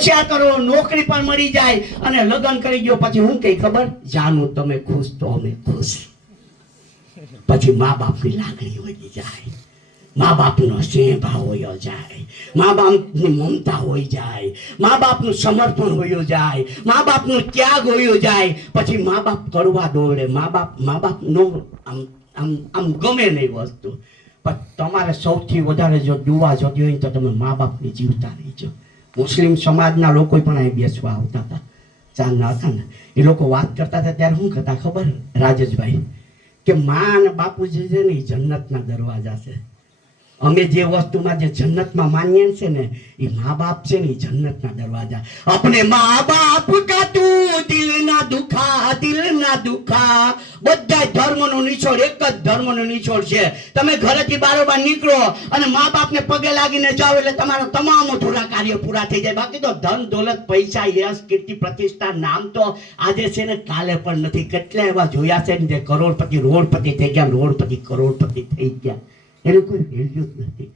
હોશિયાર કરો, નોકરી પણ મળી જાય અને લગ્ન કરી ગયો પછી હું કઈ ખબર, જાનું તમે ખુશ તો અમે ખુશ. પછી મા બાપની લાગણી વધી જાય, મા બાપનો સ્નેહ ભાવ હોયો જાય, મા બાપની મમતા હોઈ જાય, મા બાપનું સમર્પણ હોયો જાય, મા બાપનો ત્યાગ હોયો જાય. પછી મા બાપ કરવા દોડે, મા બાપનો આમ ગમે નહીં વસ્તુ. પણ તમારે સૌથી વધારે જો જોવા જોતી હોય તો તમે મા બાપની જીવતા રહીજો. મુસ્લિમ સમાજના લોકો પણ અહીં બેસવા આવતા હતા, ચાંદના હતા ને, એ લોકો વાત કરતા હતા ત્યારે શું કહેતા ખબર રાજેશભાઈ, કે મા અને બાપુ જે છે ને એ જન્નતના દરવાજા છે. અમે જે વસ્તુમાં જે જન્નતમાં માનીએ છે ને એ મા બાપ છે ને એ જન્નતના દરવાજા. આપણે મા બાપ કા તું દિલ ના દુખા, દિલ ના દુખા. બધા ધર્મનો નિછોડ એક જ ધર્મનો નિછોડ છે. તમે ઘરેથી બારોબાર નીકળો અને મા બાપને પગે લાગીને જાઓ એટલે તમારા તમામ અધૂરા કાર્ય પૂરા થઈ જાય. બાકી તો ધન દોલત પૈસા યશ કીર્તિ પ્રતિષ્ઠા નામ તો આજે છે ને કાલે પણ નથી. કેટલા એવા જોયા છે ને જે કરોડપતિ રોડપતિ થઈ ગયા, રોડપતિ કરોડપતિ થઈ ગયા, એનું કોઈ વેલ્યુ જ નથી.